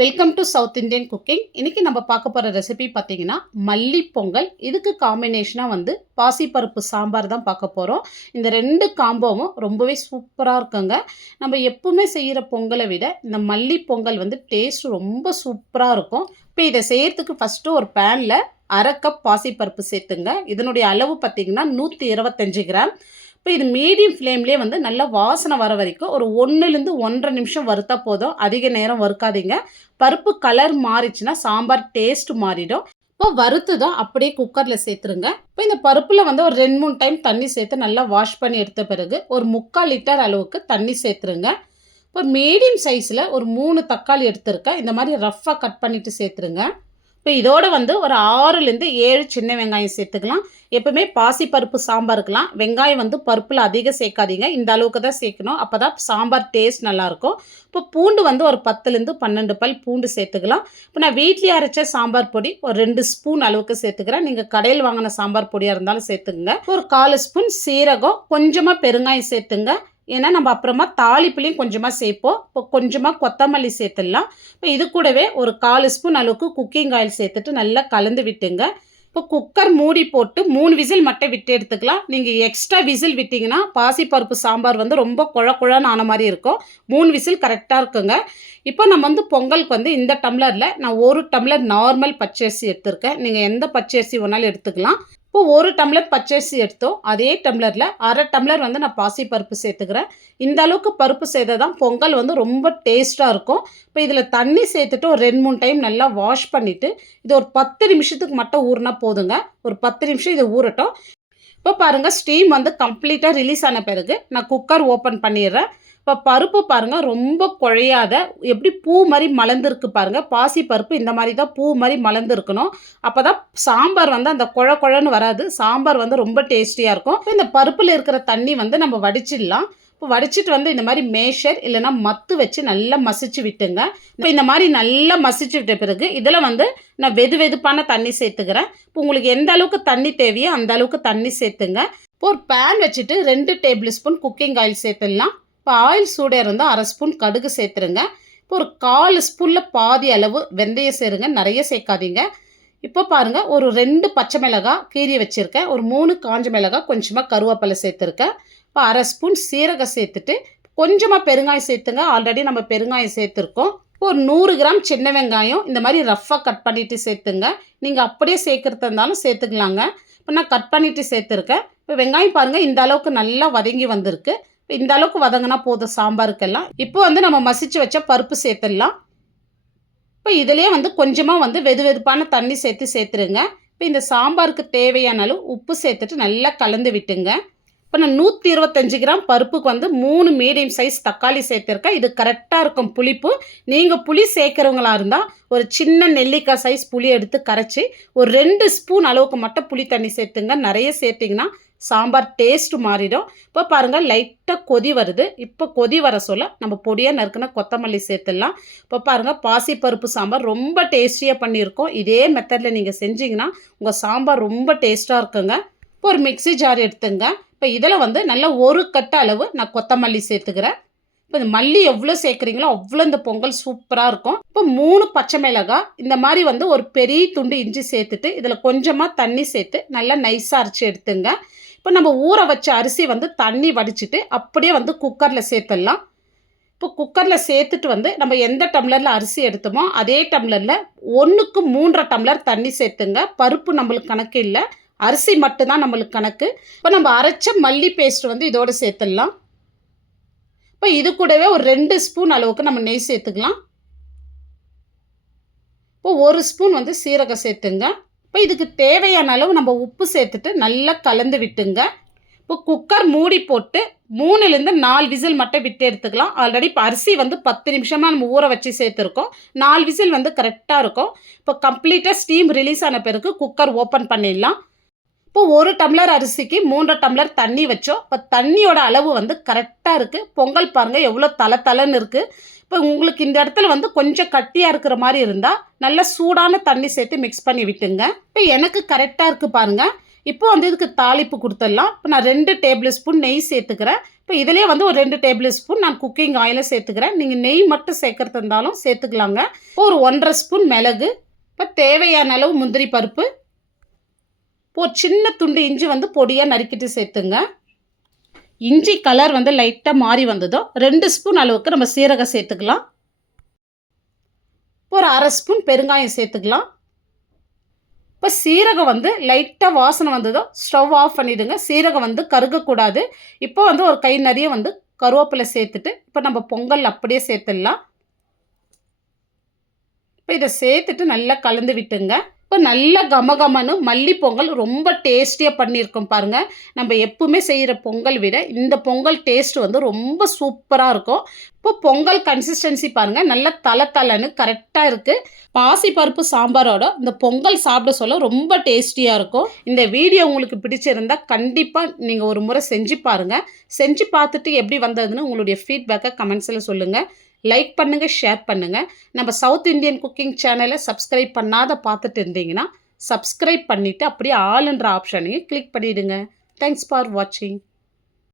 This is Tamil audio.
Welcome to south Indian cooking. இன்றைக்கி நம்ம பார்க்க போகிற ரெசிபி பார்த்திங்கன்னா மல்லி பொங்கல். இதுக்கு காம்பினேஷனாக பாசிப்பருப்பு சாம்பார் தான் பார்க்க போகிறோம். இந்த ரெண்டு காம்போவும் ரொம்பவே சூப்பராக இருக்குங்க. நம்ம எப்பவுமே செய்கிற பொங்கலை விட இந்த மல்லி பொங்கல் டேஸ்ட் ரொம்ப சூப்பராக இருக்கும். இப்போ இதை செய்கிறதுக்கு ஃபஸ்ட்டு ஒரு பேனில் அரை கப் பாசிப்பருப்பு சேர்த்துங்க. இதனுடைய அளவு பார்த்திங்கன்னா 125 கிராம். இப்போ இது மீடியம் ஃப்ளேம்லேயே நல்லா வாசனை வர வரைக்கும் ஒரு 1லேருந்து 1.5 நிமிஷம் வறுத்தா போதும். அதிக நேரம் வறுக்காதீங்க. பருப்பு கலர் மாறிச்சுன்னா சாம்பார் டேஸ்ட் மாறிடும். இப்போ வறுத்துதான் அப்படியே குக்கரில் சேர்த்துருங்க. இப்போ இந்த பருப்பில் ஒரு 2-3 டைம் தண்ணி சேர்த்து நல்லா வாஷ் பண்ணி எடுத்த பிறகு ஒரு 3/4 லிட்டர் அளவுக்கு தண்ணி சேர்த்துருங்க. இப்போ மீடியம் சைஸில் ஒரு 3 தக்காளி எடுத்துருக்கேன். இந்த மாதிரி ரஃப்பாக கட் பண்ணிவிட்டு சேர்த்துருங்க. இப்போ இதோட ஒரு 6லேருந்து 7 சின்ன வெங்காயம் சேர்த்துக்கலாம். எப்பவுமே பாசிப்பருப்பு சாம்பாருக்கெலாம் வெங்காயம் பருப்பில் அதிகம் சேர்க்காதீங்க. இந்த அளவுக்கு தான் சேர்க்கணும். அப்போ தான் சாம்பார் டேஸ்ட் நல்லாயிருக்கும். இப்போ பூண்டு ஒரு 10லேருந்து 12 பல் பூண்டு சேர்த்துக்கலாம். இப்போ நான் வீட்லேயே அரைச்ச சாம்பார் பொடி ஒரு 2 ஸ்பூன் அளவுக்கு சேர்த்துக்கிறேன். நீங்கள் கடையில் வாங்கின சாம்பார் பொடியாக இருந்தாலும் சேர்த்துக்குங்க. ஒரு 1/4 ஸ்பூன் சீரகம், கொஞ்சமாக பெருங்காயம் சேர்த்துங்க. ஏன்னா நம்ம அப்புறமா தாளிப்புலையும் கொஞ்சமாக சேர்ப்போம். இப்போ கொஞ்சமாக கொத்தமல்லி சேர்த்துடலாம். இப்போ இது கூடவே ஒரு 1/4 ஸ்பூன் அளவுக்கு குக்கிங் ஆயில் சேர்த்துட்டு நல்லா கலந்து விட்டுங்க. இப்போ குக்கர் மூடி போட்டு 3 விசில் மட்டும் விட்டு எடுத்துக்கலாம். நீங்கள் எக்ஸ்ட்ரா விசில் விட்டிங்கன்னா பாசிப்பருப்பு சாம்பார் ரொம்ப குழன்னு ஆன மாதிரி இருக்கும். 3 விசில் கரெக்டாக இருக்குங்க. இப்போ நம்ம பொங்கலுக்கு இந்த டம்ளரில் நான் 1 டம்ளர் நார்மல் பச்சரிசி எடுத்துருக்கேன். நீங்கள் எந்த பச்சரிசி வேணாலும் எடுத்துக்கலாம். இப்போ 1 டம்ளர் பச்சரிசி எடுத்தோம். அதே டம்ளரில் அரை டம்ளர் நான் பாசிப்பருப்பு சேர்த்துக்கிறேன். இந்த அளவுக்கு பருப்பு சேர்த்தால் தான் பொங்கல் ரொம்ப டேஸ்ட்டாக இருக்கும். இப்போ இதில் தண்ணி சேர்த்துட்டு ஒரு 2-3 டைம் நல்லா வாஷ் பண்ணிவிட்டு இது ஒரு 10 நிமிஷத்துக்கு மட்டும் ஊறினா போதுங்க. ஒரு 10 நிமிஷம் இதை ஊறட்டும். இப்போ பாருங்கள், ஸ்டீம் கம்ப்ளீட்டாக ரிலீஸ் ஆன பிறகு நான் குக்கர் ஓப்பன் பண்ணிடுறேன். இப்போ பருப்பு பாருங்கள், ரொம்ப குழையாத எப்படி பூ மாதிரி மலர்ந்துருக்கு பாருங்கள். பாசி பருப்பு இந்த மாதிரி தான் பூ மாதிரி மலர்ந்துருக்கணும். அப்போ தான் சாம்பார் அந்த குழன்னு வராது. சாம்பார் ரொம்ப டேஸ்டியாக இருக்கும். இப்போ இந்த பருப்பில் இருக்கிற தண்ணி நம்ம வடிச்சிடலாம். இப்போ வடிச்சிட்டு இந்த மாதிரி மேஷர் இல்லைனா மத்து வச்சு நல்லா மசிச்சு விட்டுங்க. இப்போ இந்த மாதிரி நல்லா மசிச்சு விட்ட பிறகு இதில் நான் வெதுப்பான தண்ணி சேர்த்துக்கிறேன். இப்போ உங்களுக்கு எந்த அளவுக்கு தண்ணி தேவையோ அந்த அளவுக்கு தண்ணி சேர்த்துங்க. இப்போ ஒரு பேன் வச்சுட்டு 2 டேபிள் ஸ்பூன் குக்கிங் ஆயில் சேர்த்துடலாம். இப்போ ஆயில் சூடாக இருந்தால் 1/2 ஸ்பூன் கடுகு சேர்த்துருங்க. இப்போ ஒரு 1/4 ஸ்பூனில் பாதி அளவு வெந்தயம் சேருங்க, நிறைய சேர்க்காதீங்க. இப்போ பாருங்கள், ஒரு 2 பச்சை மிளகாய் கீரி வச்சுருக்கேன். ஒரு 3 காஞ்ச மிளகாய், கொஞ்சமாக கருவேப்பிலை சேர்த்துருக்கேன். இப்போ 1/2 ஸ்பூன் சீரகம் சேர்த்துட்டு கொஞ்சமாக பெருங்காயம் சேர்த்துங்க. ஆல்ரெடி நம்ம பெருங்காயம் சேர்த்துருக்கோம். ஒரு 100 கிராம் சின்ன வெங்காயம் இந்த மாதிரி ரஃப்பாக கட் பண்ணிவிட்டு சேர்த்துங்க. நீங்கள் அப்படியே சேர்க்குறதா இருந்தாலும் சேர்த்துக்கலாங்க. இப்போ நான் கட் பண்ணிவிட்டு சேர்த்துருக்கேன். இப்போ வெங்காயம் பாருங்கள், இந்த அளவுக்கு நல்லா வதங்கி வந்திருக்கு. இந்த அளவுக்கு வதங்கினா போதும் சாம்பாருக்கெல்லாம். இப்போ நம்ம மசிச்சு வச்ச பருப்பு சேர்த்துடலாம். இப்போ இதிலே கொஞ்சமாக வெதுப்பான தண்ணி சேர்த்துருங்க. இப்போ இந்த சாம்பாருக்கு தேவையான அளவு உப்பு சேர்த்துட்டு நல்லா கலந்து விட்டுங்க. இப்போ நான் 125 கிராம் பருப்புக்கு 3 மீடியம் சைஸ் தக்காளி சேர்த்துருக்கேன். இது கரெக்டாக இருக்கும் புளிப்பு. நீங்கள் புளி சேர்க்குறவங்களா இருந்தால் ஒரு சின்ன நெல்லிக்காய் சைஸ் புளி எடுத்து கரைச்சி ஒரு 2 ஸ்பூன் அளவுக்கு மட்டும் புளி தண்ணி சேர்த்துங்க. நிறைய சேர்த்திங்கன்னா சாம்பார் டேஸ்ட் மாறிடும். இப்போ பாருங்கள், லைட்டாக கொதி வருது. இப்போ கொதி வர சொல்ல நம்ம பொடியாக நறுக்குன கொத்தமல்லி சேர்த்துடலாம். இப்போ பாருங்கள், பாசிப்பருப்பு சாம்பார் ரொம்ப டேஸ்டியாக பண்ணியிருக்கோம். இதே மெத்தடில் நீங்கள் செஞ்சிங்கன்னா உங்கள் சாம்பார் ரொம்ப டேஸ்ட்டாக இருக்குங்க. இப்போ ஒரு மிக்ஸி ஜார் எடுத்துங்க. இப்போ இதில் நல்லா 1 கட்டு அளவு நான் கொத்தமல்லி சேர்த்துக்கிறேன். இப்போ இந்த மல்லி எவ்வளோ சேர்க்குறீங்களோ அவ்வளோ இந்த பொங்கல் சூப்பராக இருக்கும். இப்போ 3 பச்சை மிளகாய், இந்த மாதிரி ஒரு பெரிய துண்டு இஞ்சி சேர்த்துட்டு இதில் கொஞ்சமாக தண்ணி சேர்த்து நல்லா நைஸாக அரைச்சி எடுத்துங்க. இப்போ நம்ம ஊற வச்ச அரிசி தண்ணி வடிச்சிட்டு அப்படியே குக்கரில் சேர்த்துடலாம். இப்போ குக்கரில் சேர்த்துட்டு நம்ம எந்த டம்ளரில் அரிசி எடுத்தோமோ அதே டம்ளரில் 1க்கு 3.5 டம்ளர் தண்ணி சேர்த்துங்க. பருப்பு நம்மளுக்கு கணக்கு இல்லை, அரிசி மட்டும்தான் நம்மளுக்கு கணக்கு. இப்போ நம்ம அரைச்ச மல்லி பேஸ்ட் இதோடு சேர்த்துடலாம். இப்போ இது கூடவே ஒரு 2 ஸ்பூன் அளவுக்கு நம்ம நெய் சேர்த்துக்கலாம். இப்போ 1 ஸ்பூன் சீரகம் சேர்த்துங்க. இப்போ இதுக்கு தேவையான அளவு நம்ம உப்பு சேர்த்துட்டு நல்லா கலந்து விட்டுங்க. இப்போ குக்கர் மூடி போட்டு 3லேருந்து 4 விசில் மட்டும் விட்டு எடுத்துக்கலாம். ஆல்ரெடி இப்போ அரிசி 10 நிமிஷமாக நம்ம ஊற வச்சு சேர்த்துருக்கோம். 4 விசில் கரெக்டாக இருக்கும். இப்போ கம்ப்ளீட்டாக ஸ்டீம் ரிலீஸ் ஆன பிறகு குக்கர் ஓப்பன் பண்ணிடலாம். இப்போ 1 டம்ளர் அரிசிக்கு 3 டம்ளர் தண்ணி வச்சோம். இப்போ தண்ணியோட அளவு கரெக்டாக இருக்குது. பொங்கல் பாருங்கள் எவ்வளோ தலன்னு இருக்குது. இப்போ உங்களுக்கு இந்த இடத்துல கொஞ்சம் கட்டியாக இருக்கிற மாதிரி இருந்தால் நல்லா சூடான தண்ணி சேர்த்து மிக்ஸ் பண்ணி விட்டுங்க. இப்போ எனக்கு கரெக்டாக இருக்குது பாருங்கள். இப்போ வந்து இதுக்கு தாளிப்பு கொடுத்துடலாம். இப்போ நான் 2 டேபிள் ஸ்பூன் நெய் சேர்த்துக்கிறேன். இப்போ இதிலேயே வந்து ஒரு 2 டேபிள் ஸ்பூன் நான் குக்கிங் ஆயிலை சேர்த்துக்கிறேன். நீங்கள் நெய் மட்டும் சேர்க்கறது இருந்தாலும் சேர்த்துக்கலாங்க. இப்போ ஒரு 1½ ஸ்பூன் மிளகு, இப்போ தேவையான அளவு முந்திரி பருப்பு, இப்போ ஒரு சின்ன துண்டு இஞ்சி வந்து பொடியாக நறுக்கிட்டு சேர்த்துங்க. இஞ்சி கலர் வந்து லைட்டாக மாறி வந்ததும் 2 ஸ்பூன் அளவுக்கு நம்ம சீரகம் சேர்த்துக்கலாம். ஒரு 1/2 ஸ்பூன் பெருங்காயம் சேர்த்துக்கலாம். இப்போ சீரகம் வந்து லைட்டாக வாசனை வந்ததும் ஸ்டவ் ஆஃப் பண்ணிவிடுங்க. சீரகம் வந்து கருகக்கூடாது. இப்போ வந்து ஒரு கை நிறைய வந்து கருவேப்பிலை சேர்த்துட்டு இப்போ நம்ம பொங்கல் அப்படியே சேர்த்துடலாம். இப்போ இதை சேர்த்துட்டு நல்லா கலந்து விட்டுங்க. இப்போ நல்ல கமகமன்னு மல்லி பொங்கல் ரொம்ப டேஸ்டியாக பண்ணியிருக்கோம் பாருங்கள். நம்ம எப்பவுமே செய்கிற பொங்கல் விட இந்த பொங்கல் டேஸ்ட் வந்து ரொம்ப சூப்பராக இருக்கும். இப்போ பொங்கல் கன்சிஸ்டன்சி பாருங்கள், நல்லா தலன்னு கரெக்டாக இருக்குது. பாசிப்பருப்பு சாம்பாரோட இந்த பொங்கல் சாப்பிட சொல்ல ரொம்ப டேஸ்டியாக இருக்கும். இந்த வீடியோ உங்களுக்கு பிடிச்சிருந்தா கண்டிப்பாக நீங்கள் ஒரு முறை செஞ்சு பாருங்கள். செஞ்சு பார்த்துட்டு எப்படி வந்ததுன்னு உங்களுடைய ஃபீட்பேக்கை கமெண்ட்ஸில் சொல்லுங்கள். லைக் பண்ணுங்கள், ஷேர் பண்ணுங்கள். நம்ம சவுத் இந்தியன் குக்கிங் சேனலை சப்ஸ்கிரைப் பண்ணாத பார்த்துட்டு இருந்தீங்கன்னா சப்ஸ்கிரைப் பண்ணிவிட்டு அப்படியே ஆல்ன்ற ஆப்ஷனையும் கிளிக் பண்ணிவிடுங்க. தேங்க்ஸ் ஃபார் வாட்சிங்.